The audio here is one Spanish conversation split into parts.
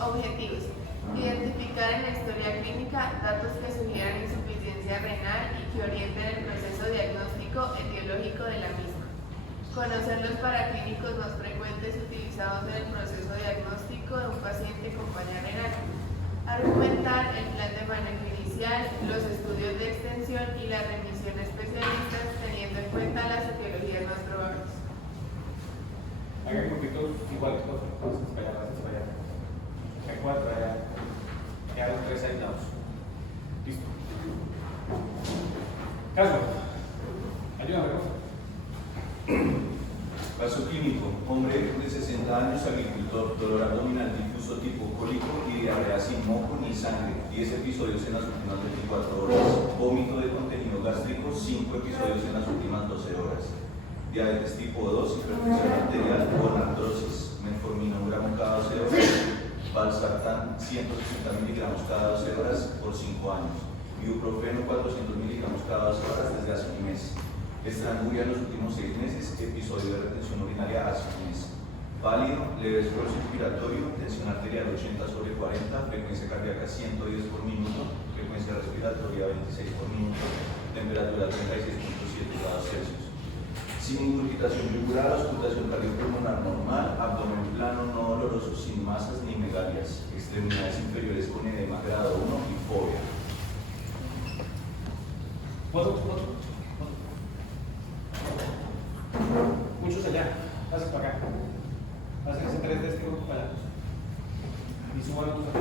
Objetivos. Identificar en la historia clínica datos que sugieran insuficiencia renal y que orienten el proceso diagnóstico etiológico de la misma. Conocer los paraclínicos más frecuentes utilizados en el proceso diagnóstico de un paciente con falla renal. Argumentar el plan de manejo inicial, los estudios de extensión y la remisión especialistas teniendo en cuenta las etiologías más probables. Hagan grupitos iguales, entonces, para allá. Hay 4, allá. Quedaron 3 aislados. Listo. Carlos, ayúdame, por favor. Caso clínico: hombre de 60 años, agricultor, dolor abdominal difuso tipo cólico y diarrea sin moco ni sangre, 10 episodios en las últimas 24 horas, vómito de contenido gástrico, 5 episodios en las últimas 12 horas, diabetes tipo 2, hipertensión arterial con artrosis, metformina 1 gramo cada 12 horas, valsartán 160 miligramos cada 12 horas por 5 años, ibuprofeno 400 miligramos cada 12 horas desde hace un mes. Estranguria en los últimos 6 meses, episodio de retención urinaria hace un mes. Válido, leve esfuerzo respiratorio, tensión arterial 80/40, frecuencia cardíaca 110 por minuto, frecuencia respiratoria 26 por minuto, temperatura 36.7 grados Celsius. Sin incurgitación yugular, auscultación cardiopulmonar normal, abdomen plano, no doloroso, sin masas ni megalias, extremidades inferiores con edema grado 1 y fobia. Muchos allá, pasen para acá. Pasen ese 3 de este grupo para allá. Y suban otros acá.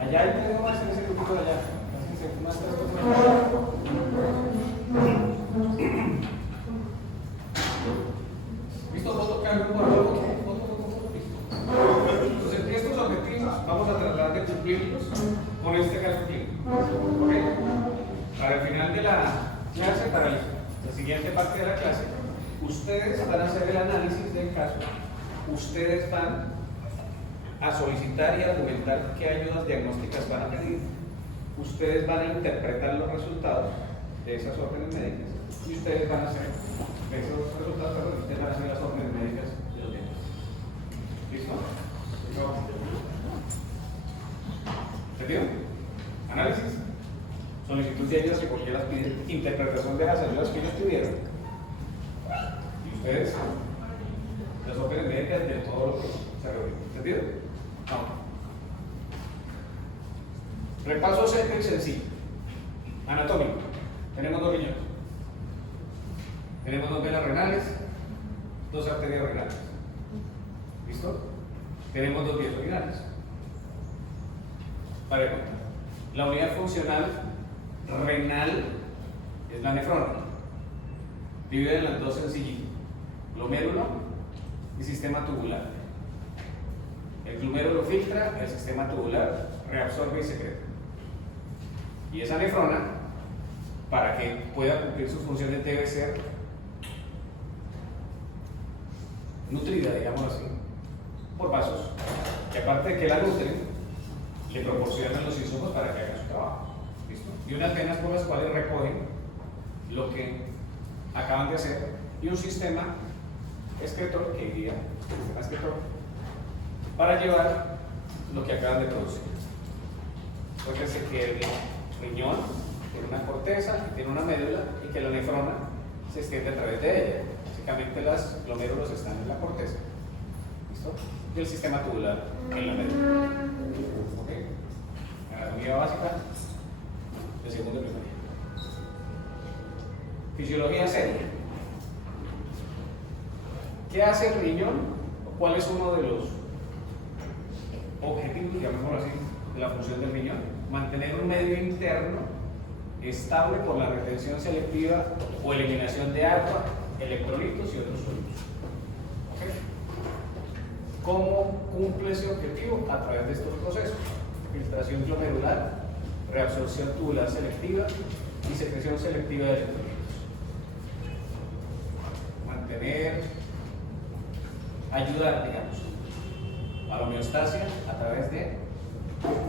Allá hay 3 más en ese grupito de allá. Pásense más 3 grupos allá. ¿Listo? Foto, cambio por foto. Entonces, estos objetivos vamos a tratar de cumplirlos con este caso clínico. ¿Ok? Para el final de la clase, para la siguiente parte de la clase, ustedes van a hacer el análisis del caso, ustedes van a solicitar y argumentar qué ayudas diagnósticas van a pedir, ustedes van a interpretar los resultados de esas órdenes médicas y ustedes van a hacer esos resultados, ustedes van a hacer las órdenes médicas de los dientes. ¿Listo? ¿Entendido? Análisis. Solicitud de ayudas que cualquiera las pide, interpretación de las ayudas que ellos pidieron. Y ustedes, las órdenes médicas de todo lo que se reúne. ¿Entendido? No. Repaso seco y sencillo. Anatómico. Tenemos 2 riñones. Tenemos 2 venas renales, 2 arterias renales. ¿Listo? Tenemos 2 vías urinarias. Para el cuenta. La unidad funcional renal es la nefrona. Divide en las 2 sencillitos: glomérulo y sistema tubular. El glomérulo filtra, el sistema tubular reabsorbe y secreta. Y esa nefrona, para que pueda cumplir sus funciones, debe ser nutrida, digamos así, por vasos, que aparte de que la nutren, le proporcionan los insumos para que haga su trabajo. Y unas venas por las cuales recogen lo que acaban de hacer, y un sistema excretor, que iría sistema excretor, para llevar lo que acaban de producir. Fíjense que el riñón tiene una corteza, que tiene una médula, y que la nefrona se extiende a través de ella. Básicamente los glomérulos están en la corteza. ¿Listo? Y el sistema tubular en la médula. ¿Ok? Anatomía básica de segundo primaria. Fisiología seria. ¿Qué hace el riñón? ¿Cuál es uno de los objetivos, llamémoslo así, de la función del riñón? Mantener un medio interno estable por la retención selectiva o eliminación de agua, electrolitos y otros sólidos. ¿Okay? ¿Cómo cumple ese objetivo? A través de estos procesos: filtración glomerular, reabsorción tubular selectiva y secreción selectiva de electrolitos. Mantener, ayudar, digamos, a la homeostasia a través de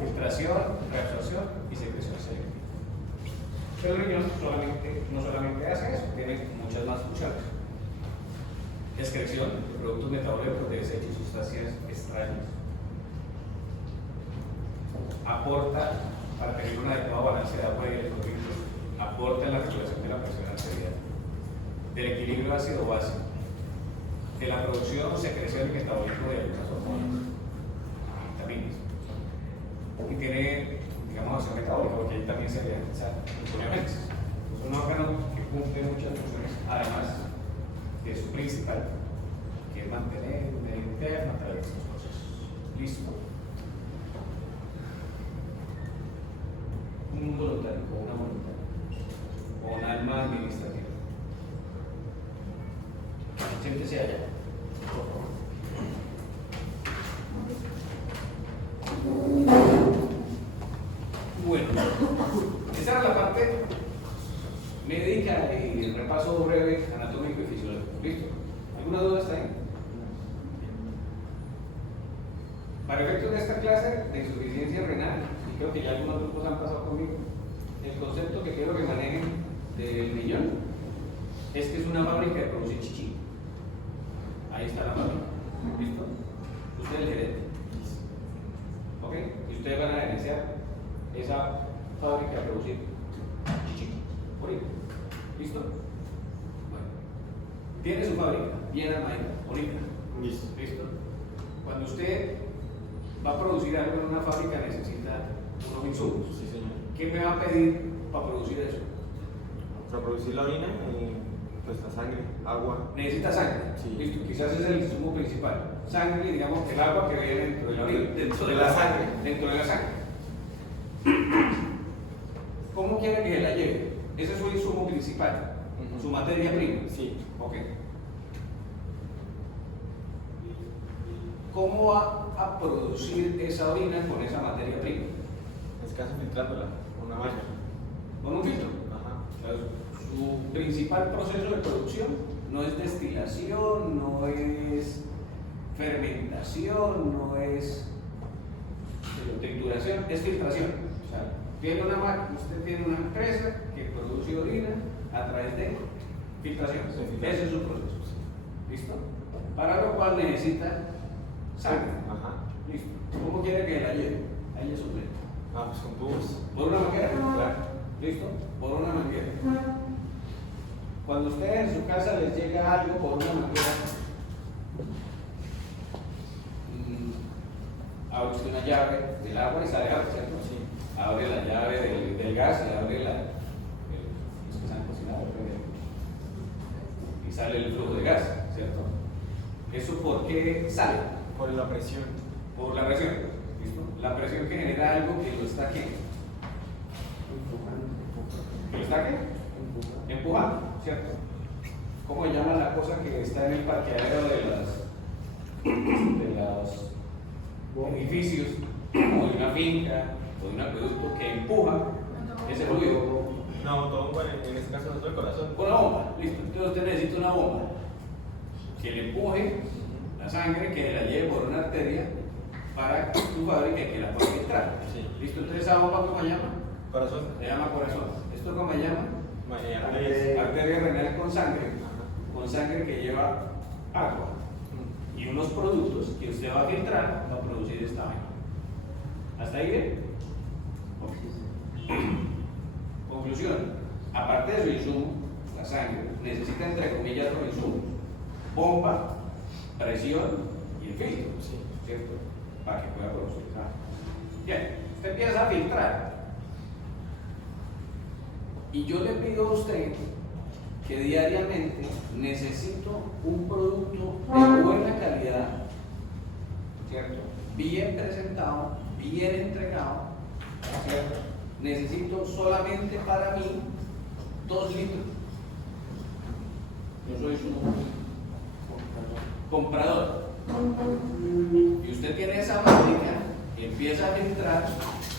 filtración, reabsorción y secreción selectiva. Pero el riñón no solamente hace eso, tiene muchas más funciones. excreción de productos metabólicos de desechos y sustancias extrañas. Aporta, para tener un adecuado balance de agua y electrolitos, aporta en la regulación de la presión arterial, del equilibrio ácido-base, de la producción o secreción de metabolismo de algunas hormonas, vitaminas. Y tiene, digamos, acción metabólica, porque ahí también se realiza gluconeogenesis. Es un órgano que cumple muchas funciones, además de su principal, que es mantener el medio interno a través de estos procesos. Listo. Un voluntario, o una voluntaria, o un alma administrativa. Siéntese allá, por favor. Bueno, esa era la parte médica y el repaso breve anatómico y fisiológico. ¿Listo? ¿Alguna duda hasta ahí? Para efectos de esta clase de insuficiencia renal, y creo que ya algunos grupos han pasado conmigo, el concepto que quiero que manejen del riñón es que es una fábrica de producir chichi. Ahí está la fábrica. ¿Listo? Usted es el gerente. ¿Ok? Y ustedes van a gerenciar esa fábrica de producir chichi. Bonito. ¿Listo? Bueno. Tiene su fábrica, bien armadita, bonita. Listo. ¿Listo? Cuando usted va a producir algo en una fábrica necesita unos insumos. Sí, señor. ¿Qué me va a pedir para producir eso? Para producir la orina, pues la sangre, agua. Necesita sangre. Sí. Listo, quizás es el insumo principal. Sangre, digamos, el agua que viene dentro de la orina. Dentro de la sangre. Dentro de la sangre. ¿Cómo quiere que se la lleve? Ese es su insumo principal, su materia prima. Sí. Ok. ¿Cómo va a producir esa orina con esa materia prima? Es casi filtrándola, una máquina. Con un filtro. Ajá. O sea, su principal proceso de producción no es destilación, no es fermentación, no es trituración, es filtración. O sea, usted tiene una empresa que produce orina a través de filtración. Ese es su proceso. ¿Listo? Para lo cual necesita sangre. Ajá. ¿Listo? ¿Cómo quiere que la lleve? Ahí le suple. Ah, pues con tubos. ¿Por una manguera? Claro. ¿Listo? Por una manguera. Cuando ustedes en su casa les llega algo por una manguera, abre usted una llave del agua y sale agua, ¿cierto? Sí. Abre la llave del gas y abre los que se han cocinado, y sale el flujo de gas, ¿cierto? ¿Eso por qué sale? Por la presión. Por la presión. ¿Listo? La presión que genera algo que lo está ¿qué? ¿Que lo está qué? Empujando, ¿cierto? ¿Cómo se llama la cosa que está en el parqueadero de los edificios, o de una finca, o de un acueducto que empuja ese fluido? No, todo, bueno, en este caso nosotros el corazón. Una bomba, listo. Entonces usted necesita una bomba que le empuje la sangre, que la lleve por una arteria para tu fábrica y que la pueda entrar. Sí. ¿Listo? Entonces esa bomba, ¿cómo se llama? Corazón. Se llama corazón. ¿Esto cómo se llama? Mañana. Arteria renal con sangre. Ajá. Con sangre que lleva agua y unos productos que usted va a filtrar para producir esta vaina. ¿Hasta ahí bien? Conclusión. Aparte de su insumo, la sangre necesita entre comillas dos insumos: bomba, presión y el filtro, Sí. ¿cierto? Para que pueda producir sangre. Bien, usted empieza a filtrar. Y yo le pido a usted que diariamente necesito un producto de buena calidad, ¿cierto? Bien presentado, bien entregado, ¿cierto? Necesito solamente para mí 2 litros. Yo soy su comprador. Y usted tiene esa máquina, empieza a filtrar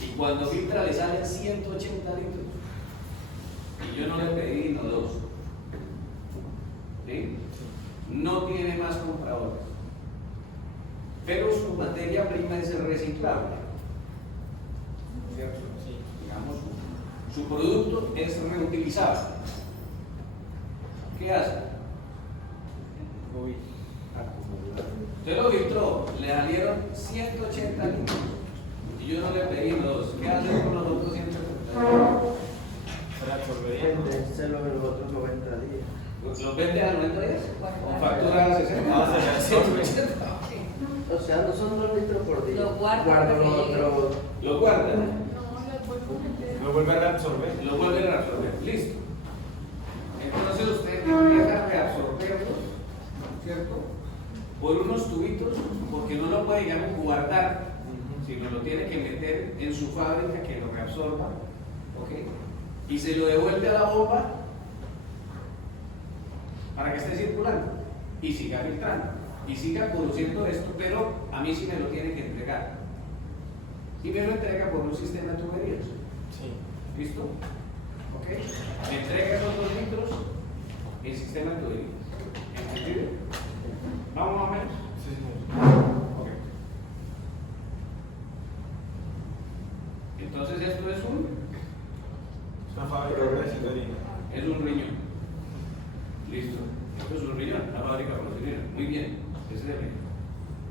y cuando filtra le salen 180 litros. Y yo no le pedí no 2. ¿Sí? No tiene más compradores. Pero su materia prima es reciclable. ¿Cierto? Sí. Digamos, su producto es reutilizable. ¿Qué hace? Uy. Usted lo filtró, le salieron 180 líneas. Y yo no le pedí los. ¿Qué hacen con los otros 170? Se la absorbería. Se lo del otro 90 días. ¿Los vende a 90 días? ¿Con factura a 60? Ah, se la 180. O sea, no son 2 litros por día. Lo guardan Guardo porque otro. Lo guardan. No, les vuelvo a meter. Lo vuelven a absorber. Lo vuelven a absorber. Listo. Entonces usted empieza a reabsorberlos, ¿cierto? Por unos tubitos, porque no lo puede, digamos, guardar, sino lo tiene que meter en su fábrica que lo reabsorba, ¿ok? Y se lo devuelve a la bomba para que esté circulando y siga filtrando y siga produciendo esto, pero a mí sí me lo tiene que entregar. Y me lo entrega por un sistema de tuberías. Sí. ¿Listo? ¿Ok? Me entrega esos 2 litros el sistema de tuberías. ¿Entendido? ¿Vamos más o menos? Sí, sí. Ok. Entonces esto es Una fábrica de residuería. es un riñón. Listo. Esto es un riñón, la fábrica por los riñones. Muy bien. Ese es el riñón.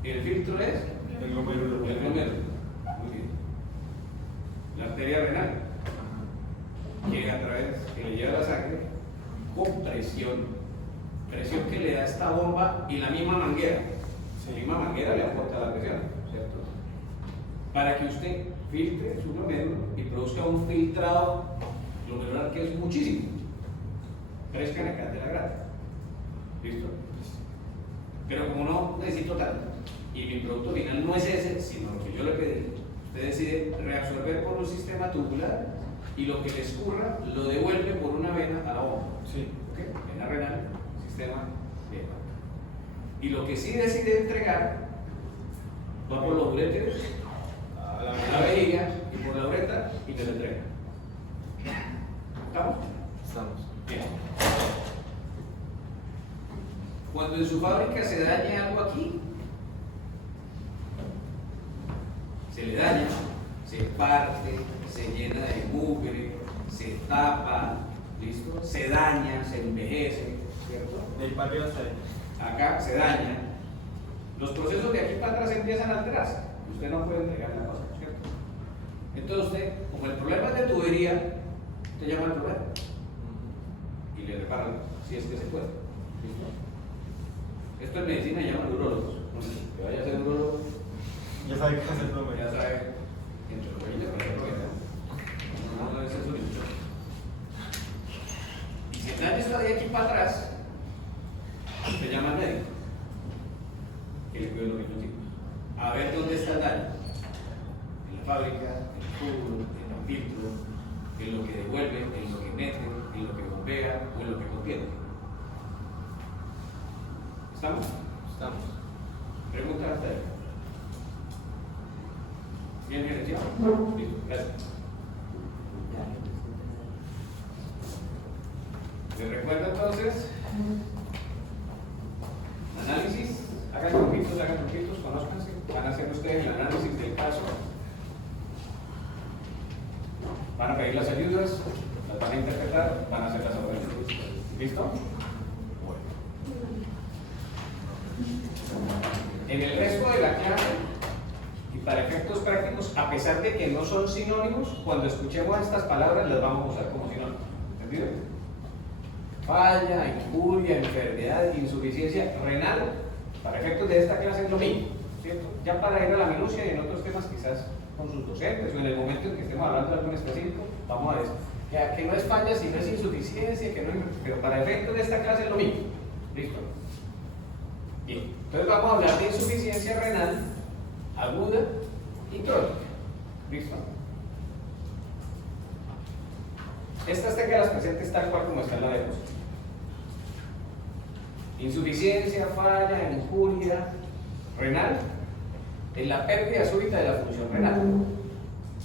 El filtro es El glomérulo. el glomérulo. Muy bien. La arteria renal, que a través, que le lleva la sangre con presión. Presión que le da esta bomba y la misma manguera. La misma manguera le aporta la presión, ¿cierto? Para que usted filtre su glomérulo y produzca un filtrado glomerular que es muchísimo. Crezcan acá de la grata. ¿Listo? Pero como no necesito tanto y mi producto final no es ese, sino lo que yo le pedí, usted decide reabsorber por un sistema tubular y lo que le escurra lo devuelve por una vena a la bomba. Sí. ¿Ok? Vena renal, sistema vena. Y lo que sí decide entregar va por los uréteres A a la vejiga y por la uretra y me lo entrega. ¿Estamos? Estamos. Bien. Cuando en su fábrica se dañe algo aquí, se le daña, se parte, se llena de mugre, se tapa, ¿listo? Se daña, se envejece, ¿cierto? De ahí para arriba hasta ahí. Acá se daña. Los procesos de aquí para atrás empiezan a alterarse. Usted no puede entregar la cosa, ¿cierto? Entonces usted, como el problema es de tubería, usted llama al problema y le reparan si es que se puede. ¿Listo? Esto en medicina llaman urólogos. Que vaya a ser urólogo, Ya sabe qué hacer, no me ya sabe, entre comillas, pero no lo no es eso ni mucho. Y si el daño está de aquí para atrás, usted llama al médico que le cuide los minuticos. A ver dónde está el daño. En la fábrica, en el tubo, en el filtro, en lo que devuelve, en lo que mete, en lo que bombea o en lo que contiene. ¿Estamos? Estamos. Pregunta hasta ahí. ¿Bien, licenciado? Listo, gracias. ¿Les recuerdo entonces? Análisis, hagan grupitos, conózcanse, van a hacer ustedes el análisis del caso, van a pedir las ayudas, las van a interpretar, van a hacer las obras. ¿Listo? Bueno. En el resto de la clase, y para efectos prácticos, a pesar de que no son sinónimos, cuando escuchemos estas palabras las vamos a usar como sinónimos. ¿Entendido? Falla, injuria, enfermedad, insuficiencia renal, para efectos de esta clase es lo mismo, ¿cierto? Ya para ir a la minucia y en otros temas quizás con sus docentes o en el momento en que estemos hablando de algo en específico, vamos a ver que no es falla, sino es insuficiencia, que no, pero para efectos de esta clase es lo mismo. ¿Listo? Bien, entonces vamos a hablar de insuficiencia renal aguda y crónica. ¿Listo? Estas tengan las presentes tal cual como está en la diapositiva. Insuficiencia, falla, injuria renal es la pérdida súbita de la función renal,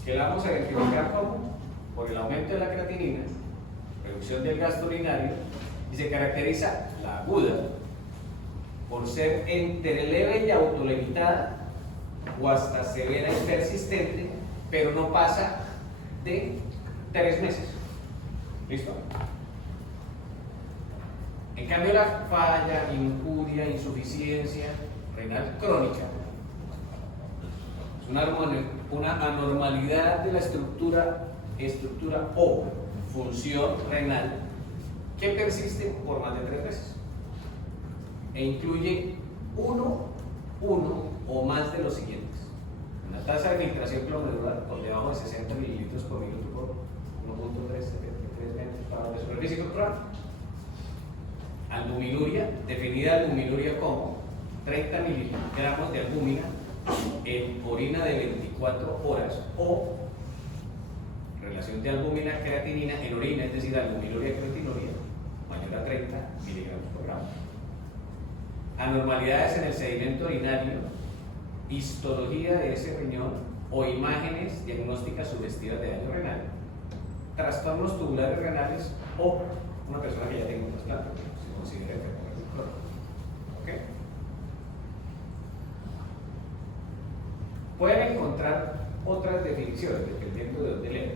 que la vamos a identificar como por el aumento de la creatinina, reducción del gasto urinario, y se caracteriza la aguda por ser entre leve y autolimitada o hasta severa y persistente, pero no pasa de 3 meses. ¿Listo? En cambio, la falla, injuria, insuficiencia renal crónica. Es una anormalidad de la estructura o función renal que persiste por más de 3 veces e incluye uno o más de los siguientes: una tasa de filtración glomerular por debajo de 60 mililitros por minuto por 1.3 metros para la superficie corporal; albuminuria, definida albuminuria como 30 miligramos de albúmina en orina de 24 horas, o relación de albúmina-creatinina en orina, es decir, albuminuria-creatinuria mayor a 30 miligramos por gramo; anormalidades en el sedimento urinario, histología de ese riñón o imágenes diagnósticas sugestivas de daño renal; trastornos tubulares renales o una persona que ya tenga un trasplante, se considera enfermedad crónica. ¿Okay? Pueden encontrar otras definiciones dependiendo de dónde lean.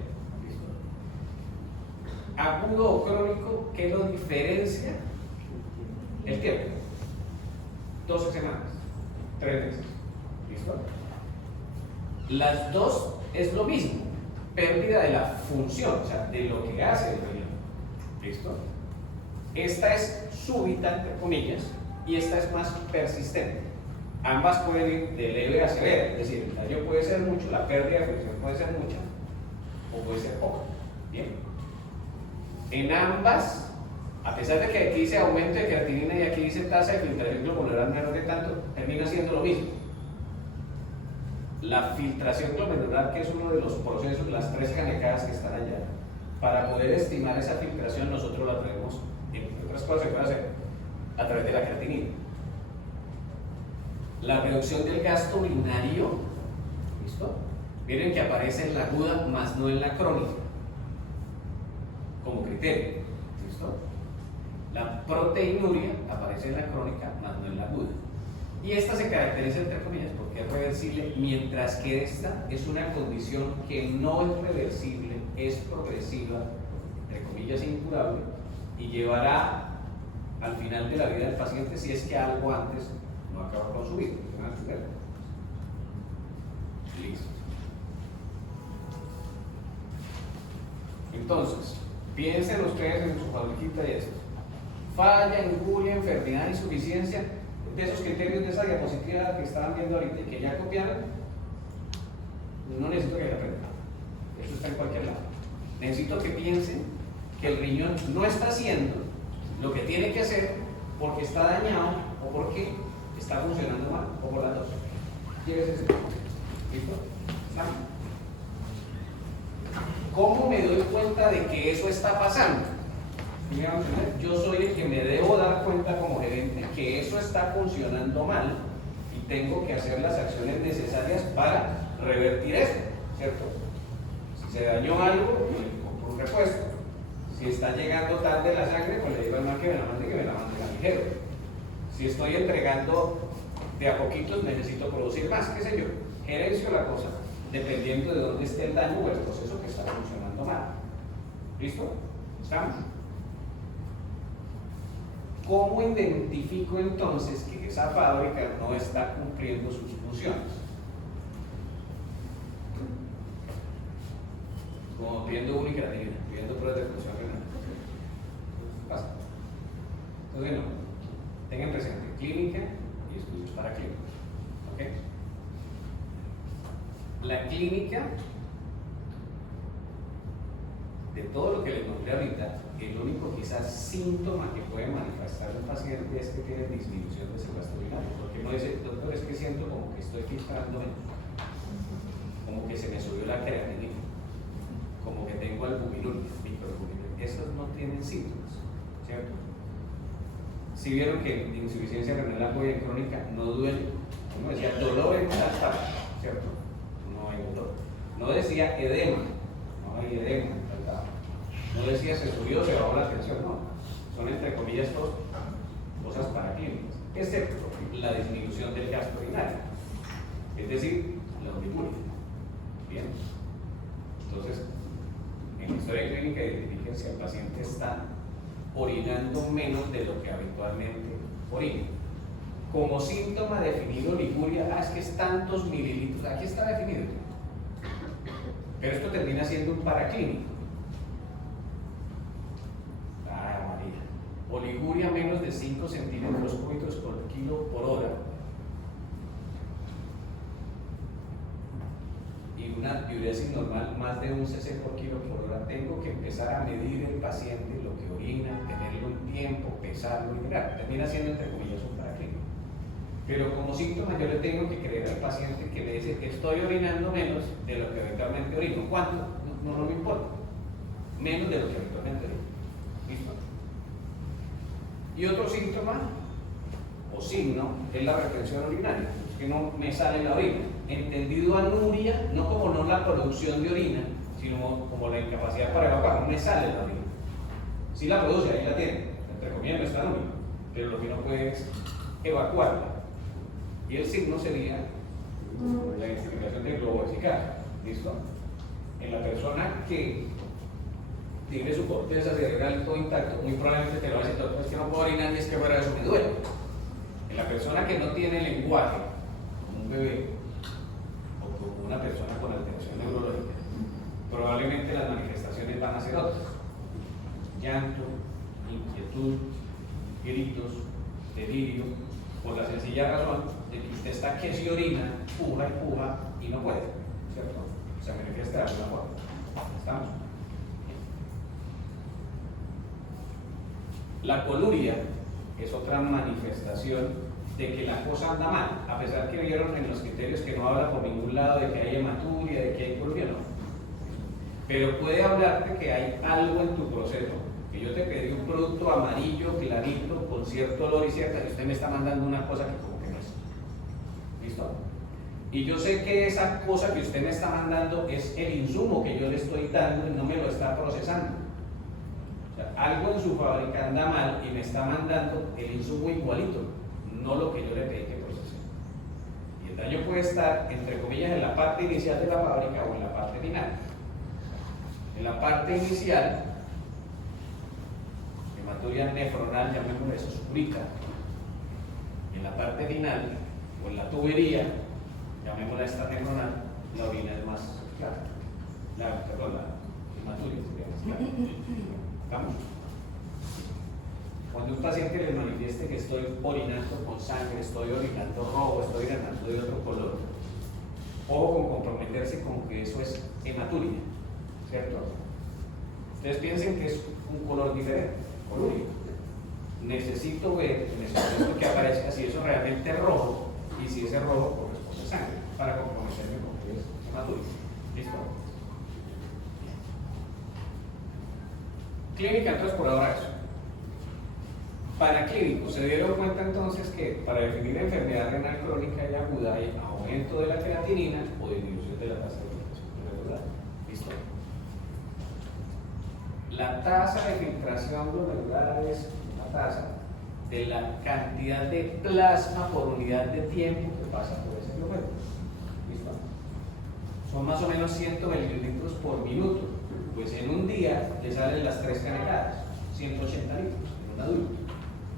¿Listo? Agudo o crónico, ¿qué lo diferencia? El tiempo. 12 semanas, 3 meses. ¿Listo? Las dos es lo mismo: pérdida de la función, o sea, de lo que hace el riñón. ¿Listo? Esta es súbita, entre comillas, y esta es más persistente. Ambas pueden ir de leve a severa, es decir, el daño puede ser mucho, la pérdida de función puede ser mucha o puede ser poca. Bien. En ambas, a pesar de que aquí dice aumento de creatinina y aquí dice tasa de filtración glomerular menor de tanto, termina siendo lo mismo. La filtración glomerular, que es uno de los procesos, las 3 canecadas que están allá, para poder estimar esa filtración nosotros la traemos, entre otras cosas, se puede hacer a través de la creatinina. La reducción del gasto urinario, ¿listo? Miren que aparece en la aguda, más no en la crónica, como criterio, ¿listo? La proteinuria aparece en la crónica, más no en la aguda. Y esta se caracteriza, entre comillas, porque es reversible, mientras que esta es una condición que no es reversible, es progresiva, entre comillas, incurable, y llevará al final de la vida del paciente si es que algo antes no acaba con su vida. Listo. Entonces, piensen ustedes en su fabriquita y esto: falla, injuria, enfermedad, insuficiencia. De esos criterios de esa diapositiva que estaban viendo ahorita y que ya copiaron, no necesito que la aprendan. Eso está en cualquier lado. Necesito que piensen que el riñón no está haciendo lo que tiene que hacer porque está dañado o porque está funcionando mal, o por las dos. Llévese ese. ¿Listo? ¿Estamos? ¿Cómo me doy cuenta de que eso está pasando? Yo soy el que me debo dar cuenta como gerente que eso está funcionando mal y tengo que hacer las acciones necesarias para revertir eso, ¿cierto? Si se dañó algo, le compro un repuesto. Si está llegando tarde la sangre, pues le digo al man que me la mande a ligero. Si estoy entregando de a poquitos, necesito producir más, qué sé yo. Gerencio la cosa, dependiendo de dónde esté el daño o el proceso que está funcionando mal. ¿Listo? ¿Estamos? ¿Cómo identifico entonces que esa fábrica no está cumpliendo sus funciones? Como pidiendo unicreatinina, pidiendo pruebas de función renal. Pasa. Entonces, no. Tengan presente clínica y estudios para clínicos. ¿Ok? La clínica, de todo lo que les nombré ahorita, el único quizás síntoma que puede manifestar un paciente es que tiene disminución de ese gasto urinario, porque uno dice: doctor, es que siento como que estoy filtrando menos, como que se me subió la creatinina, como que tengo albuminuria, microalbuminuria. Esos no tienen síntomas, ¿cierto? Si vieron que insuficiencia renal aguda y crónica no duele, uno decía dolor en tal parte, ¿cierto? No hay dolor. No decía edema, no hay edema en tal parte. No decía se subió, se bajó la tensión, no. Son, entre comillas, cosas paraclínicas, excepto la disminución del gasto urinario, es decir, la oliguria. Bien. Entonces, en la historia clínica identifiquen si el paciente está orinando menos de lo que habitualmente orina. como síntoma definido oliguria, es que es tantos mililitros, aquí está definido. Pero esto termina siendo un paraclínico. Ay, María. Oliguria menos de 5 centímetros cúbicos por kilo por hora. Y una diuresis normal más de un cc por kilo por hora. Tengo que empezar a medir el paciente, lo que orina, tenerlo un tiempo, pesarlo y mirar. Termina siendo, entre comillas, un paraclínico. Pero como síntoma yo le tengo que creer al paciente que me dice que estoy orinando menos de lo que habitualmente orino. ¿Cuánto? No me importa. Menos de lo que habitualmente orino. ¿Listo? Y otro síntoma o signo es la retención urinaria, que no me sale la orina. Entendido anuria, no como no la producción de orina, sino como la incapacidad para evacuar. No me sale la orina. Si la produce, ahí la tiene. Entre comillas no está anuria, pero lo que no puede es evacuarla. Y el signo sería la identificación del globo vesical. ¿Listo? En la persona que tiene su corteza cerebral todo intacto, muy probablemente te lo va a decir, es que no puedo orinar y es que fuera de eso me duele. En la persona que no tiene lenguaje, como un bebé, o como una persona con alteración neurológica, probablemente las manifestaciones van a ser otras. Llanto, inquietud, gritos, delirio, por la sencilla razón de que usted está que se orina, puja y no puede, ¿cierto? Se manifiesta de alguna forma. ¿Estamos? La coluria es otra manifestación de que la cosa anda mal, a pesar que vieron en los criterios que no habla por ningún lado de que hay hematuria, de que hay coluria, no. Pero puede hablarte que hay algo en tu proceso, que yo te pedí un producto amarillo, clarito, con cierto olor y cierta, y usted me está mandando una cosa que como que no es. ¿Listo? Y yo sé que esa cosa que usted me está mandando es el insumo que yo le estoy dando y no me lo está procesando. O sea, algo en su fábrica anda mal y me está mandando el insumo igualito, no lo que yo le pedí que procese. Y el daño puede estar, entre comillas, en la parte inicial de la fábrica o en la parte final. En la parte inicial, hematuria nefronal, llamémosle eso, oscurita. En la parte final, o en la tubería, llamémosla esta nefronal, la orina es más clara. La hematuria sería más clara. ¿Estamos? Cuando un paciente le manifieste que estoy orinando con sangre, estoy orinando rojo, estoy orinando de otro color, ojo con comprometerse con que eso es hematuria, ¿cierto? Ustedes piensen que es un color diferente, colurio. Necesito ver, necesito que aparezca si eso realmente es rojo y si ese rojo corresponde a sangre, para comprometerme con que es hematuria. ¿Listo? Clínica entonces por ahora eso. Paraclínico, se dieron cuenta entonces que para definir enfermedad renal crónica y aguda hay aumento de la creatinina o disminución de la tasa de filtración glomerular. ¿Listo? La tasa de filtración glomerular es una tasa de la cantidad de plasma por unidad de tiempo que pasa por ese glomérulo. ¿Listo? Son más o menos 100 mililitros por minuto. Pues en un día le salen las 3 caneladas, 180 litros en un adulto.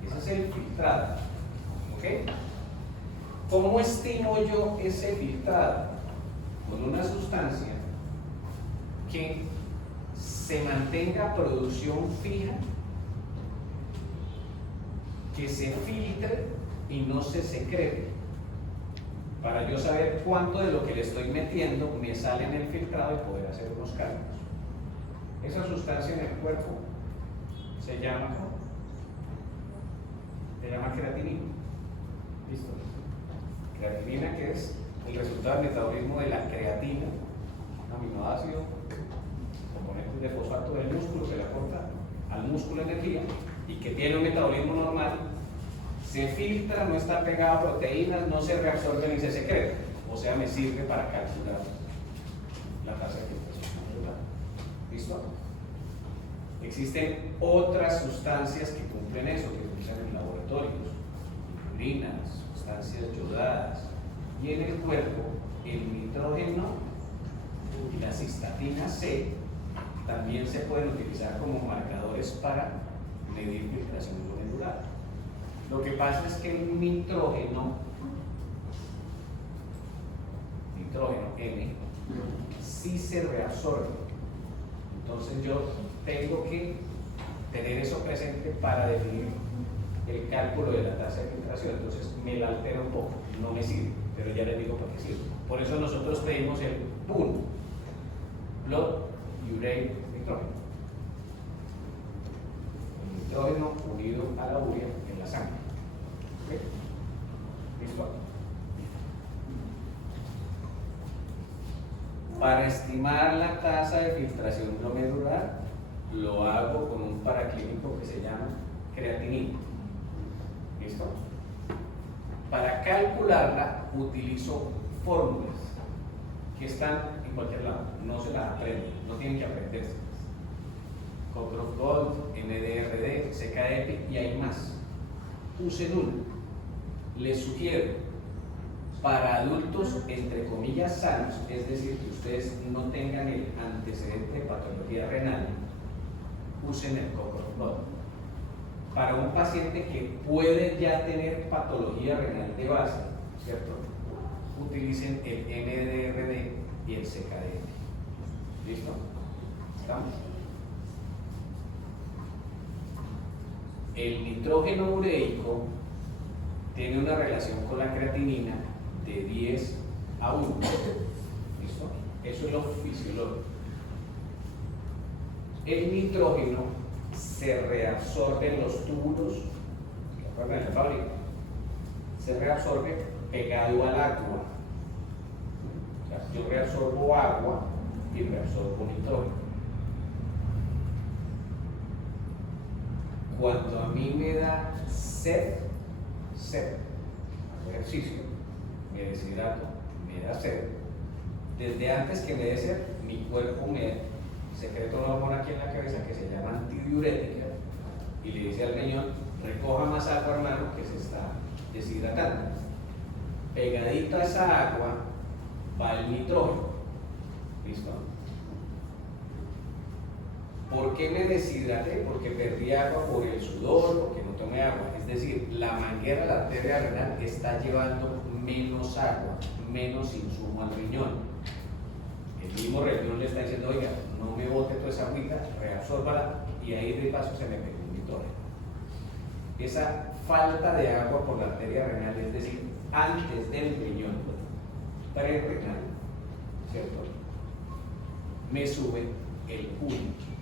Ese es el filtrado. ¿Ok? ¿Cómo estimo yo ese filtrado? Con una sustancia que se mantenga producción fija, que se filtre y no se secrete, para yo saber cuánto de lo que le estoy metiendo me sale en el filtrado y poder hacer unos cálculos. Esa sustancia en el cuerpo se llama creatinina. ¿Listo? Creatinina, que es el resultado del metabolismo de la creatina, aminoácido, componentes de fosfato del músculo que le aporta al músculo energía y que tiene un metabolismo normal, se filtra, no está pegado a proteínas, no se reabsorbe ni se secreta, o sea, me sirve para calcular la tasa de filtración celular. ¿Listo? Existen otras sustancias que cumplen eso, que utilizan en laboratorios, purinas, sustancias yodadas, y en el cuerpo el nitrógeno y la cistatina C también se pueden utilizar como marcadores para medir filtración glomerular. Lo que pasa es que el nitrógeno N, sí se reabsorbe. Entonces yo tengo que tener eso presente para definir el cálculo de la tasa de filtración. Entonces me la altera un poco, no me sirve, pero ya les digo para qué sirve. Por eso nosotros pedimos el PUN, Blood Urate Nitrógeno. El nitrógeno unido a la urea en la sangre. ¿Okay? ¿Listo? Para estimar la tasa de filtración glomerular, lo hago con un paraclínico que se llama creatinina. ¿Listo? Para calcularla, utilizo fórmulas que están en cualquier lado, no se las aprenden, no tienen que aprenderse. Cockcroft Gold, MDRD, CKF y hay más. Usen una. Les sugiero, para adultos entre comillas sanos, es decir, que ustedes no tengan el antecedente de patología renal, usen el Cockcroft Gold. Para un paciente que puede ya tener patología renal de base, ¿cierto? Utilicen el MDRD y el CKD. ¿Listo? ¿Estamos? El nitrógeno ureico tiene una relación con la creatinina de 10 a 1. ¿Listo? Eso es lo fisiológico. El nitrógeno se reabsorbe en los túbulos, ¿se acuerdan de la fábrica? Se reabsorbe pegado al agua. O sea, yo reabsorbo agua y reabsorbo nitrógeno. Cuando a mí me da sed, hago ejercicio, me deshidrato, me da sed, desde antes que me dé sed, mi cuerpo me secreta una hormona aquí en la cabeza que se llama antidiurética y le dice al riñón, recoja más agua, hermano, que se está deshidratando. Pegadito a esa agua va el nitrógeno. ¿Listo? ¿Por qué me deshidraté? Porque perdí agua por el sudor, porque no tomé agua. Es decir, la manguera, la arteria renal está llevando menos agua, menos insumo al riñón. El mismo riñón le está diciendo, oiga, no me bote toda esa agüita, reabsórbala, y ahí de paso se me pegó un nitrógeno. Esa falta de agua por la arteria renal, es decir, antes del riñón, prerrenal, ¿cierto? Me sube el PUN.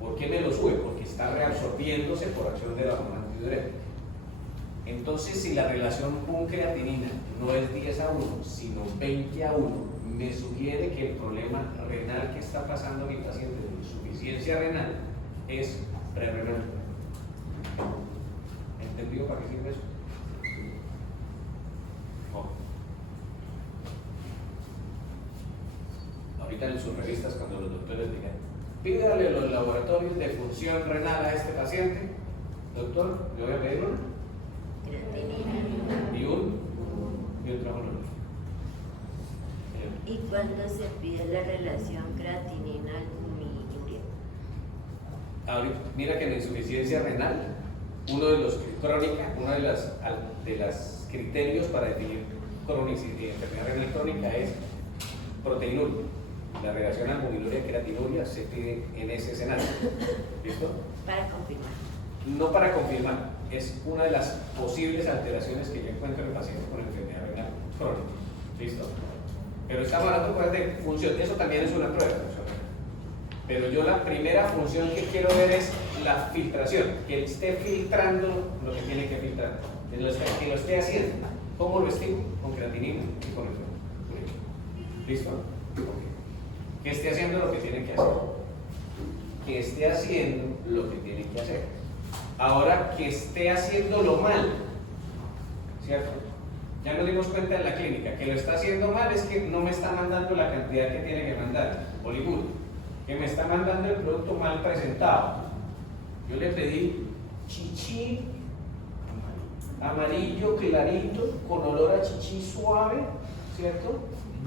¿Por qué me lo sube? Porque está reabsorbiéndose por acción de la hormona antidiurética. Entonces, si la relación PUN-creatinina no es 10 a 1, sino 20 a 1, me sugiere que el problema renal que está pasando a mi paciente de insuficiencia renal es prerrenal. ¿Entendido para qué sirve eso? No. Ahorita en sus revistas, cuando los doctores digan, pídale los laboratorios de función renal a este paciente, doctor, yo voy a pedir uno. Y otro uno. ¿Y cuándo se pide la relación creatinina-urea? Ahorita, mira que en la insuficiencia renal, uno de los criterios para definir enfermedad renal crónica es proteinuria. La relación albuminuria-creatinuria se pide en ese escenario. ¿Listo? Para confirmar. No para confirmar, es una de las posibles alteraciones que yo encuentro en el paciente con enfermedad renal crónica. ¿Listo? Pero estamos hablando pues, de función, eso también es una prueba. Pero yo la primera función que quiero ver es la filtración, que esté filtrando lo que tiene que filtrar, que lo esté haciendo. ¿Cómo lo estimo? Con creatinina y con el ¿listo? Okay. Que esté haciendo lo que tiene que hacer. Que esté haciendo lo que tiene que hacer. Ahora, que esté haciéndolo mal, ¿cierto? Ya nos dimos cuenta en la clínica que lo está haciendo mal es que no me está mandando la cantidad que tiene que mandar, Bollywood, que me está mandando el producto mal presentado. Yo le pedí chichi amarillo clarito con olor a chichi suave, ¿cierto?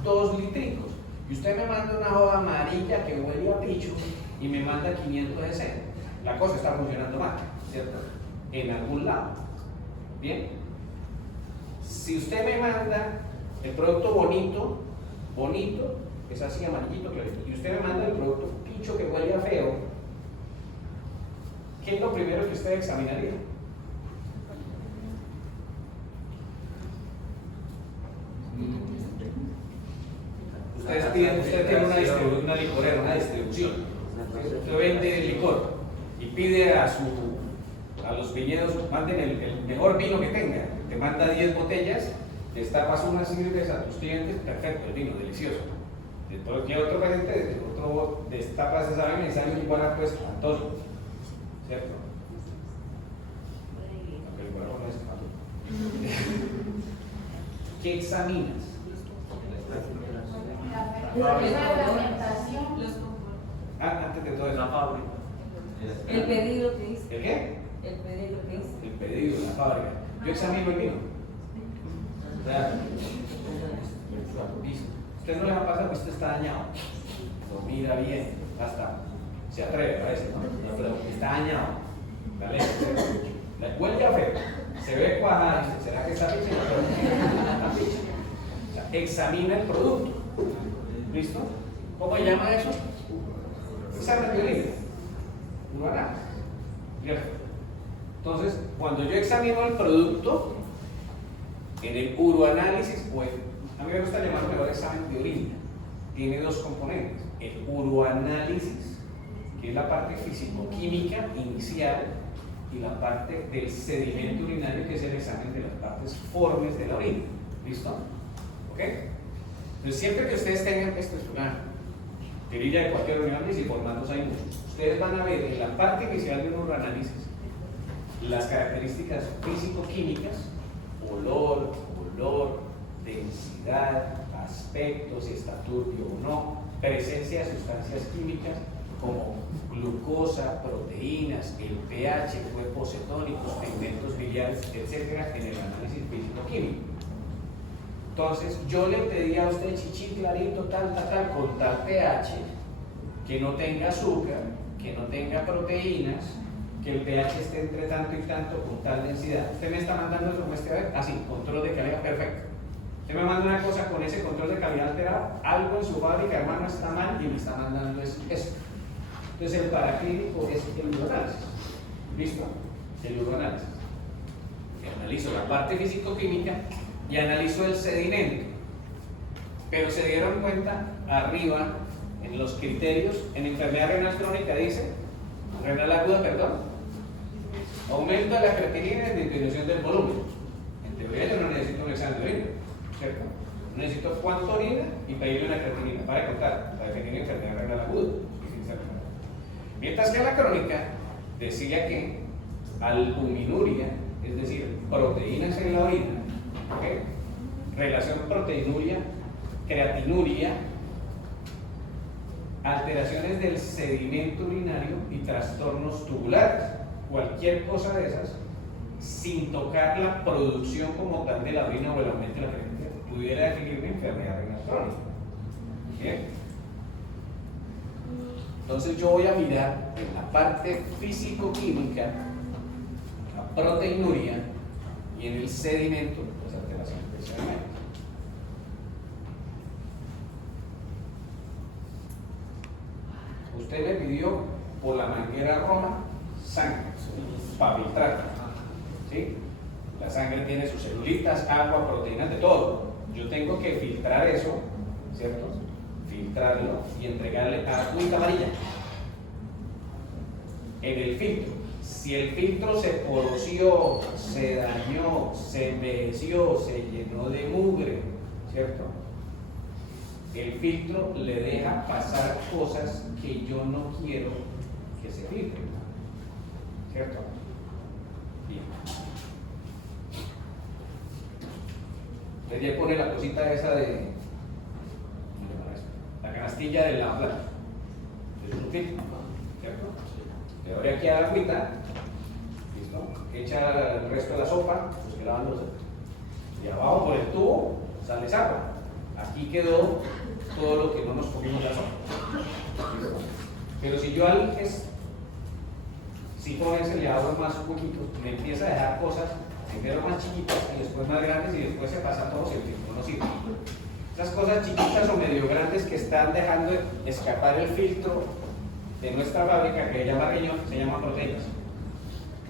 2 litricos. Y usted me manda una hoja amarilla que huele a picho y me manda 500 de cena. La cosa está funcionando mal, ¿cierto? En algún lado. Bien. Si usted me manda el producto bonito, es así amarillito, clarito, y usted me manda el producto picho que huele a feo, ¿qué es lo primero que usted examinaría? Usted tiene una licorera, una distribución. Usted vende licor y pide a los viñedos, manden el mejor vino que tenga. Te manda 10 botellas, destapas una, sirves a tus clientes, perfecto, el vino, delicioso. Después llega otro paciente, otro destapas esa vaina y sale igual a pues espantoso. ¿Cierto? Aunque el guarapo no es espantoso. ¿Qué examinas? La fermentación. Antes de todo eso. La fábrica. El pedido que hice. ¿El qué? El pedido que hice. El pedido, la fábrica. Yo examino el vino. Usted no le va a pasar que usted está dañado. Lo mira bien, hasta se atreve, parece, ¿no? Pero está dañado. La leche, la huele a feo. Se ve cuajada, dice, ¿será que está picha? Está picha. O sea, examina el producto. ¿Listo? ¿Cómo se llama eso? Examen de orina. Uroanálisis. ¿Cierto? Entonces, cuando yo examino el producto, en el uroanálisis, pues, a mí me gusta llamarlo mejor examen de orina. Tiene dos componentes. El uroanálisis, que es la parte físico-química inicial, y la parte del sedimento urinario, que es el examen de las partes formes de la orina. ¿Listo? ¿Ok? Entonces, siempre que ustedes tengan, esto es una tirilla de cualquier uroanálisis y formatos hay muchos, ustedes van a ver en la parte inicial de un uroanálisis las características físico-químicas, olor, densidad, aspecto, si está turbio o no, presencia de sustancias químicas como glucosa, proteínas, el pH, cuerpos cetónicos, pigmentos biliares, etcétera, en el análisis físico-químico. Entonces, yo le pedí a usted chichi clarito, tal, con tal pH, que no tenga azúcar, que no tenga proteínas, que el pH esté entre tanto y tanto, con tal densidad. Usted me está mandando eso, muestre a ver, así, control de calidad, perfecto. Usted me manda una cosa con ese control de calidad alterado, algo en su fábrica, hermano, está mal y me está mandando eso. Entonces, el paraclínico es el uroanálisis. ¿Listo? El uroanálisis. Analizo la parte físico-química y analizo el sedimento. Pero se dieron cuenta, arriba, en los criterios, en enfermedad renal crónica dice, renal aguda, perdón, aumento de la creatinina y disminución del volumen. En teoría yo no necesito un examen de orina, ¿cierto? Necesito cuánto orina y pedirle una creatinina para contar, para definir enfermedad renal aguda. Mientras que en la crónica decía que albuminuria, es decir, proteínas en la orina, ¿okay? Relación proteinuria, creatinuria, alteraciones del sedimento urinario y trastornos tubulares, cualquier cosa de esas, sin tocar la producción como tal de la orina o el aumento de la creatinina, pudiera definir una enfermedad renal crónica. ¿Bien? Entonces yo voy a mirar en la parte físico-química, la proteinuria, y en el sedimento, pues alteraciones del sedimento. Usted le pidió por la manguera roja sangre para filtrar, ¿sí? La sangre tiene sus celulitas, agua, proteínas, de todo. Yo tengo que filtrar eso, ¿cierto? Filtrarlo y entregarle a agüita amarilla. En el filtro, si el filtro se porosió, se dañó, se envejeció, se llenó de mugre, ¿cierto? El filtro le deja pasar cosas que yo no quiero que se filtren, ¿cierto? Bien. Le voy a poner la cosita esa de la canastilla de la plata. Es un filtro, ¿cierto? Le doy aquí a la agüita, ¿listo? Echa el resto de la sopa, pues que lavan los dedos. Y abajo por el tubo sale esa agua. Aquí quedó todo lo que no nos comimos la sopa. ¿Listo? Pero si yo si pones le hago más un poquito, me empieza a dejar cosas primero más chiquitas y después más grandes y después se pasa a todos y el filtro no sirve. Esas cosas chiquitas o medio grandes que están dejando escapar el filtro de nuestra fábrica, que se llama riñón, se llaman proteínas.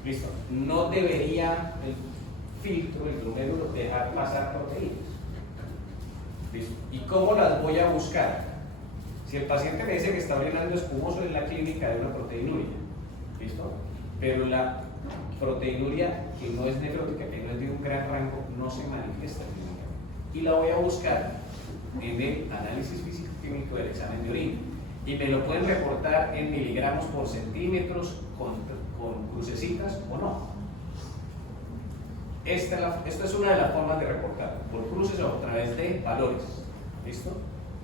Listo. No debería el filtro, el glomérulo, dejar pasar proteínas. ¿Listo? ¿Y cómo las voy a buscar? Si el paciente me dice que está orinando espumoso en la clínica de una proteinuria, ¿listo? Pero la proteinuria que no es nefrótica, que no es de un gran rango, no se manifiesta clínicamente. Y la voy a buscar en el análisis físico-químico del examen de orina. Y me lo pueden reportar en miligramos por centímetros con crucecitas o no. Esta es una de las formas de reportar, por cruces o a través de valores. ¿Listo?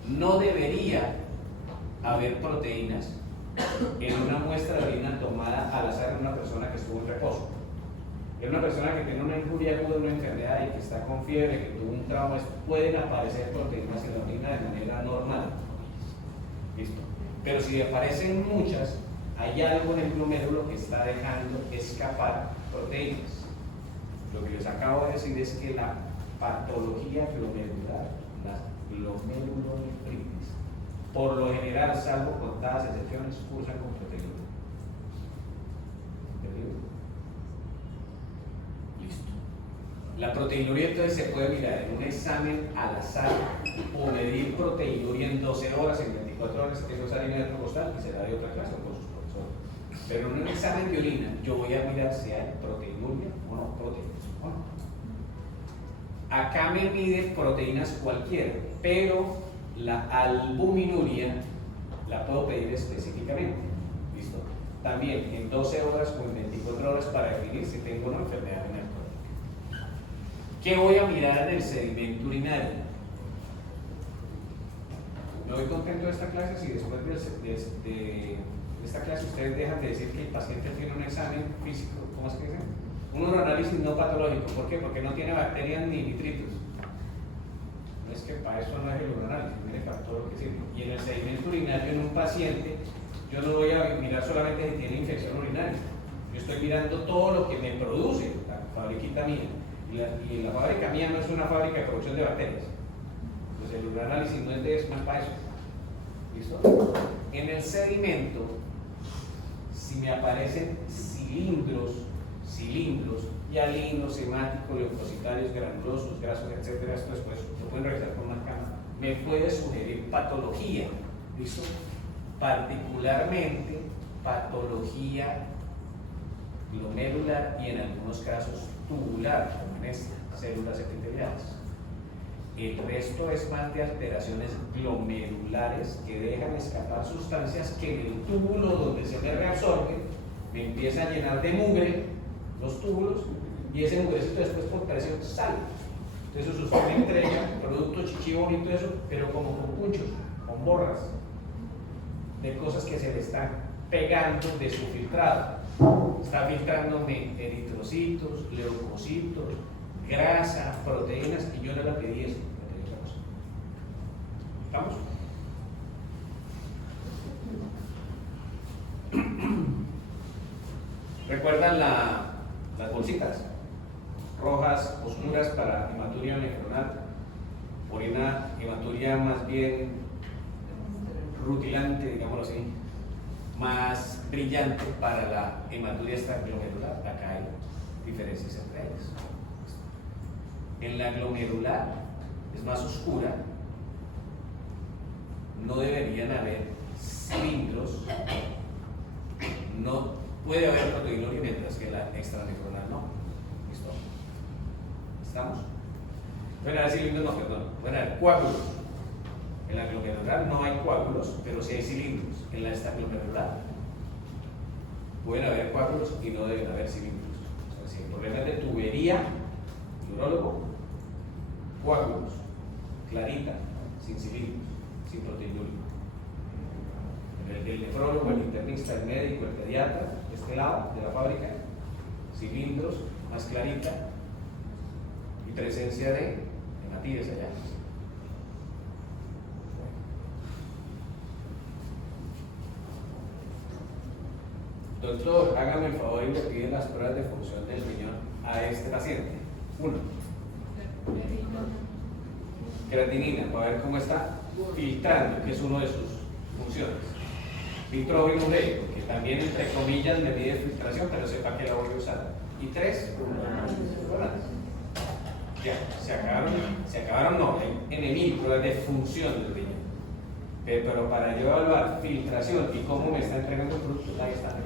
No debería haber proteínas en una muestra de orina tomada al azar en una persona que estuvo en reposo. En una persona que tiene una injuria aguda, una enfermedad y que está con fiebre, que tuvo un trauma, pueden aparecer proteínas en la orina de manera normal. ¿Listo? Pero si aparecen muchas, hay algo en el glomérulo que está dejando escapar proteínas. Lo que les acabo de decir es que la patología glomerular, las glomerulonefritis, por lo general, salvo contadas excepciones, cursan con proteinuria. ¿Entendido? Listo. La proteinuria entonces se puede mirar en un examen al azar o medir proteinuria en 12 horas, en 24 horas, eso es harina de otro costal y será de otra clase con sus profesores. Pero en un examen de orina yo voy a mirar si hay proteinuria o no, proteínas o no. Acá me mide proteínas cualquiera, pero la albuminuria la puedo pedir específicamente. ¿Listo? También en 12 horas o en 24 horas para definir si tengo una enfermedad renal crónica. ¿Qué voy a mirar en el sedimento urinario? Me voy contento de esta clase si después de esta clase ustedes dejan de decir que el paciente tiene un examen físico, ¿cómo es que dicen? Un uroanálisis no patológico. ¿Por qué? Porque no tiene bacterias ni nitritos. No es que para eso no es el uroanálisis, mire para todo lo que sirve. Y en el sedimento urinario en un paciente, yo no voy a mirar solamente si tiene infección urinaria. Yo estoy mirando todo lo que me produce la fabriquita mía. Y la fábrica mía no es una fábrica de producción de bacterias. Entonces el uroanálisis no es de eso, no es para eso. ¿Listo? En el sedimento, si me aparecen cilindros, hialinos, hemáticos, leucocitarios, granulosos, grasos, etcétera, esto después lo pueden revisar con una cámara, me puede sugerir patología. ¿Listo? Particularmente patología glomerular y en algunos casos tubular, como en estas células epiteliales. El resto es más de alteraciones glomerulares que dejan escapar sustancias que en el túbulo donde se me reabsorbe me empieza a llenar de mugre los túbulos y ese mugrecito después por presión sale. Entonces usted me entrega producto chichi bonito eso, pero como con punchos, con borras de cosas que se le están pegando de su filtrado. Está filtrándome eritrocitos, leucocitos, grasa, proteínas, y yo no la pedí eso. ¿Estamos? ¿Recuerdan las bolsitas rojas, oscuras para hematuria nefronal? Orina, hematuria más bien rutilante, digámoslo así, más brillante para la hematuria extraglomerular. Acá hay diferencias entre ellas. En la glomerular es más oscura, no deberían haber cilindros, no puede haber proteinuria, mientras que la extranefronal no. ¿Listo? ¿Estamos? Pueden haber cilindros, no, perdón, pueden haber coágulos. En la glomerular no hay coágulos, pero sí hay cilindros. En la extraglomerular pueden haber coágulos y no deben haber cilindros. O sea, si el problema es de tubería, el urólogo, coágulos, clarita, sin cilindros, sin proteinuria. El nefrólogo, el internista, el médico, el pediatra, de este lado de la fábrica, cilindros, más clarita y presencia de hematides allá. Doctor, hágame el favor y le pide las pruebas de función del riñón a este paciente. 1. Creatinina, para ver cómo está filtrando, que es una de sus funciones. Filtro ureico, que también entre comillas me mide filtración, pero sepa que la voy a usar. Y 3, ya, se acabaron no, en 1000 pruebas de función del riñón. Pero para yo evaluar filtración y cómo me está entregando el producto, ahí está.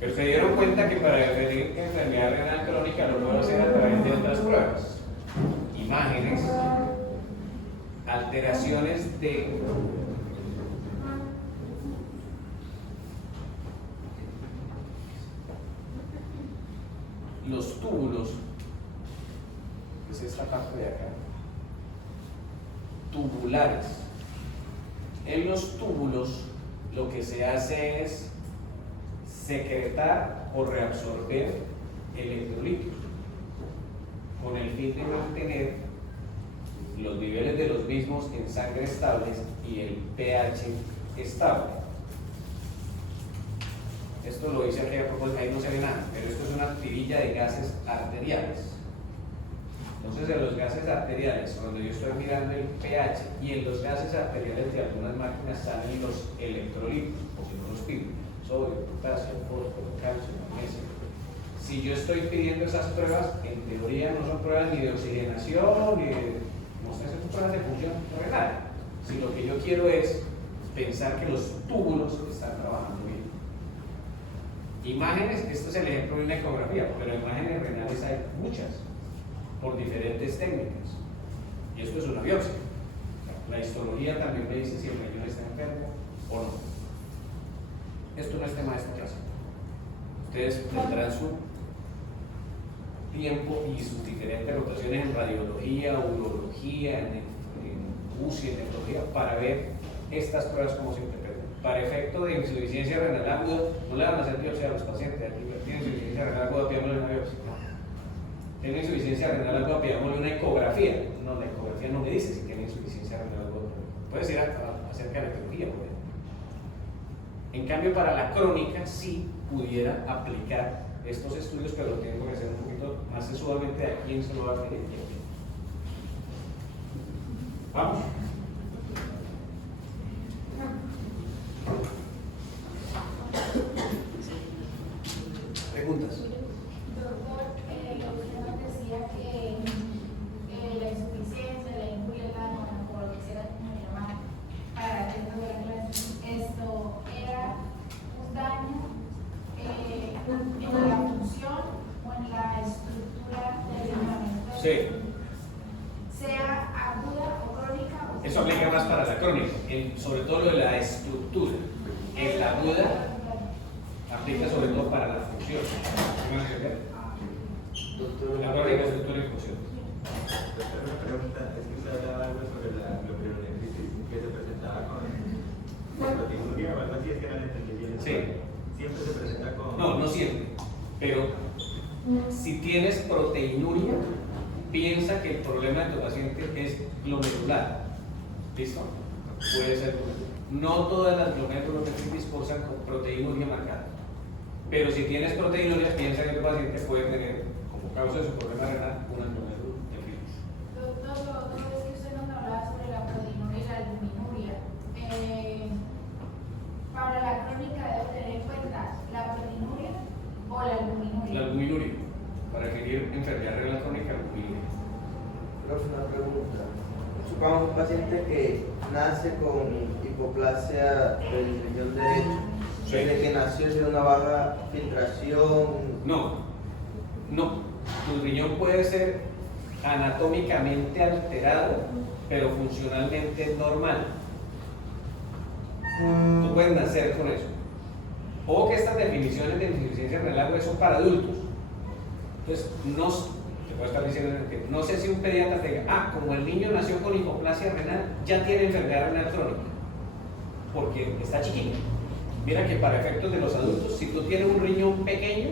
Pero se dieron cuenta que para definir enfermedad renal crónica lo puedo hacer a través de otras pruebas. Imágenes, alteraciones de los túbulos, que es esta parte de acá, tubulares. En los túbulos lo que se hace es secretar o reabsorber electrolitos con el fin de mantener los niveles de los mismos en sangre estables y el pH estable. Esto lo hice aquí a propósito, ahí no se ve nada, pero esto es una tirilla de gases arteriales. Entonces, en los gases arteriales, cuando yo estoy mirando el pH, y en los gases arteriales de algunas máquinas salen los electrolitos, o si no los pido, sodio, potasio, fósforo, calcio, magnesio. Si yo estoy pidiendo esas pruebas, en teoría no son pruebas ni de oxigenación, ni de, no sé, son pruebas de función renal. Si lo que yo quiero es pensar que los túbulos están trabajando bien. Imágenes, esto es el ejemplo de una ecografía, pero imágenes renales hay muchas, por diferentes técnicas. Y esto es una biopsia. La histología también me dice si el riñón está enfermo o no. Esto no es tema de esta clase. Ustedes tendrán su tiempo y sus diferentes rotaciones en radiología, urología, en UCI, en nefrología, para ver estas pruebas cómo se interpretan. Para efecto de insuficiencia renal aguda, no le van a hacer biopsia a los pacientes. Aquí tiene insuficiencia renal aguda, pidámosle una biopsia. Tiene insuficiencia renal aguda, pidámosle una ecografía. No, la ecografía no me dice si tiene insuficiencia renal aguda. Puedes ir a acerca de la ecografía. En cambio, para la crónica sí pudiera aplicar estos estudios, pero tengo que hacer un poquito más sesuadamente a quién se lo va a pedir. Vamos. Preguntas. Doctor, usted nos decía que la insuficiencia, la injuria, el daño, como lo quisiera llamar, para esto era un daño en la función o en la estructura del riñón. Sí. Sea aguda o crónica. Eso aplica más para la crónica, sobre todo lo de la estructura. En la aguda aplica sobre todo para la función. ¿Me van a entender? La crónica, estructura y función. Doctor, una pregunta, es que usted hablaba algo sobre la glomerulonefritis que se presentaba con proteinuria o algo así, es que no le entendí bien. Sí. Siempre se presenta con... No, no siempre. Pero si tienes proteinuria, piensa que el problema de tu paciente es glomerular. ¿Listo? Puede ser glomerular. No todas las glomerulonefritis cursan con proteinuria marcada. Pero si tienes proteinuria, piensa que tu paciente puede tener, como causa de su problema renal, una glomerulonefritis. Doctor, lo otro es que usted nos hablaba sobre la proteinuria y la albuminuria. Para la crónica debo tener en cuenta la proteinuria o la albuminuria. La albuminuria. Para definir enfermedad renal crónica, albuminuria. Profe, una pregunta. Supongamos un paciente que nace con hipoplasia del riñón derecho. Sí. Desde que nació tiene una baja filtración. No. Tu riñón puede ser anatómicamente alterado, pero funcionalmente normal. Tú puedes nacer con eso. O que estas definiciones de insuficiencia renal aguda son para adultos. Entonces, te puedo estar diciendo que no sé si un pediatra te diga, como el niño nació con hipoplasia renal, ya tiene enfermedad renal crónica, porque está chiquito. Mira que para efectos de los adultos, si tú tienes un riñón pequeño,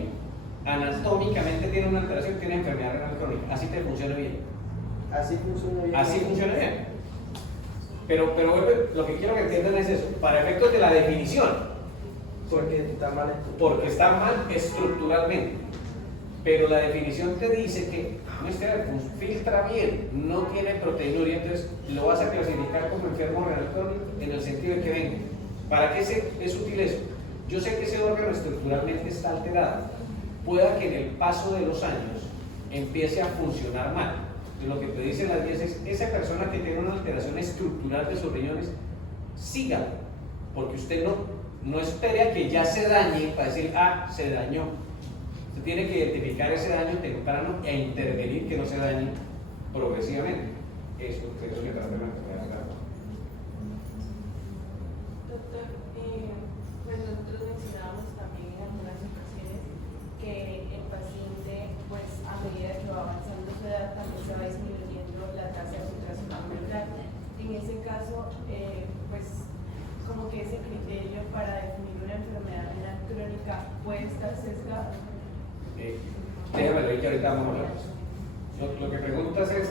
anatómicamente tiene una alteración, tiene enfermedad renal crónica. Así te funciona bien. Así funciona bien. Así funciona bien. Pero lo que quiero que entiendan es eso. Para efectos de la definición, Porque está mal Porque está mal estructuralmente. Pero la definición te dice que filtra bien, no tiene proteinuria, entonces lo vas a clasificar como enfermo renal crónico en el sentido de que venga. ¿Para qué es útil eso? Yo sé que ese órgano estructuralmente está alterado. Pueda que en el paso de los años empiece a funcionar mal. Entonces, lo que te dicen las guías es, esa persona que tiene una alteración estructural de sus riñones, sígalo, porque usted no espere a que ya se dañe para decir, se dañó. Usted tiene que identificar ese daño temprano e intervenir que no se dañe progresivamente. Eso que trata de mantener la. Doctor, pues nosotros mencionábamos también en algunas ocasiones que el paciente, pues a medida que va avanzando su edad, también se va disminuyendo la tasa de filtración alveolar. En ese caso, pues como que ese criterio para definir una enfermedad renal crónica puede estar sesgado. Déjame leer que ahorita vamos a hablar. Lo que preguntas es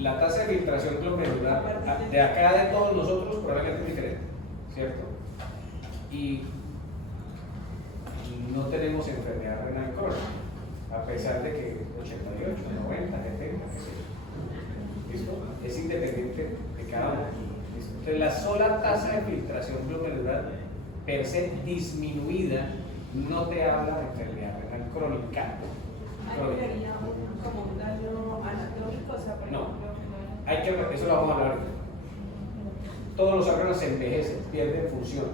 la tasa de filtración glomerular de acá de todos nosotros probablemente es diferente, ¿cierto? Y no tenemos enfermedad renal crónica, a pesar de que 88, 90, 70, ¿listo? Es independiente de cada uno. ¿Listo? Entonces, la sola tasa de filtración glomerular per se disminuida no te habla de enfermedad renal crónica. ¿Sería como un daño anatómico? O sea, por No. ejemplo, Eso lo vamos a hablar. Todos los órganos se envejecen, pierden función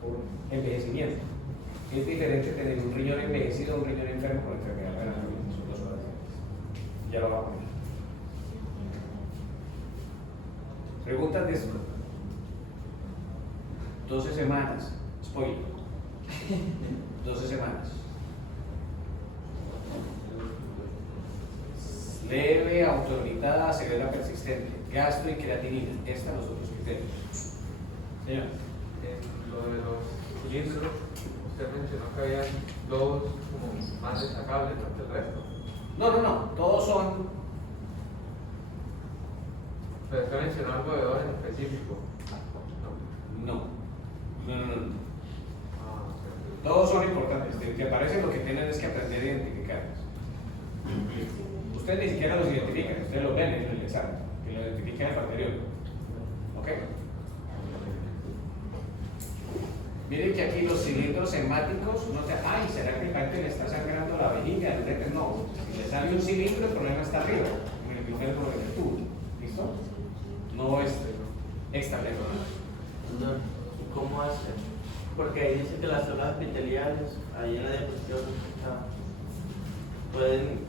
por envejecimiento. Es diferente tener un riñón envejecido o un riñón enfermo con enfermedad renal crónica. Son dos horas diferentes. Ya lo vamos a poner. Preguntas de esto. 12 semanas. Spoiler. 12 semanas. Leve, autolimitada, severa, persistente. Gastro y creatinina. Estos los otros criterios. Señor. En lo de los cilindros, usted mencionó que había dos como más destacables ante el resto. No. Todos son. Pero usted mencionó algo de dos en específico. No. Ah, ok. Todos son importantes. Que aparecen lo que tienen es que aprender a identificarlos. Ustedes ni siquiera los identifican, ustedes los ven en el examen, que lo identifican en el bacteriólogo. ¿Ok? Miren que aquí los cilindros hemáticos no te. Ay, ¿será que el paciente le está sangrando la vejiga? No. Si le sale un cilindro, el problema está arriba, en el primer problema del tubo. ¿Listo? No es extrapleural. ¿Cómo hace? Porque ahí dice que las células epiteliales, ahí en la diapositiva, pueden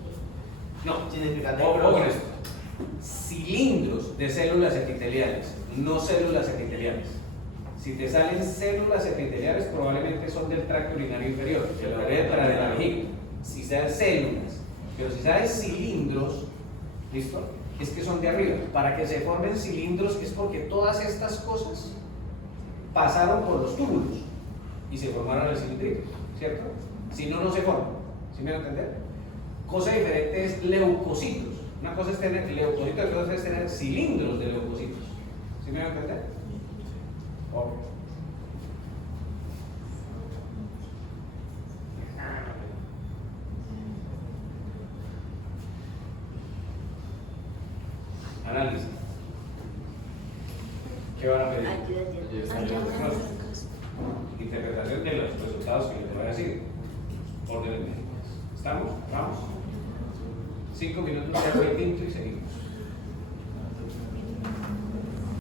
significar ojo con esto. Cilindros de células epiteliales, no células epiteliales. Si te salen células epiteliales, probablemente son del tracto urinario inferior, de la uretra, de la vejiga. Si salen células, pero si salen cilindros, ¿listo? Es que son de arriba. Para que se formen cilindros es porque todas estas cosas pasaron por los túbulos y se formaron el cilindrito, ¿cierto? Si no, no se forman. ¿Sí me van a entender? Cosa diferente es leucocitos. Una cosa es tener leucocitos, otra cosa es tener cilindros de leucocitos. ¿Sí me van a entender? Ok. Análisis. ¿Qué van a pedir? Interpretación de los resultados que les voy a decir. Órdenes médicas. ¿Estamos? Vamos. 5 minutos de agua y tinto y seguimos.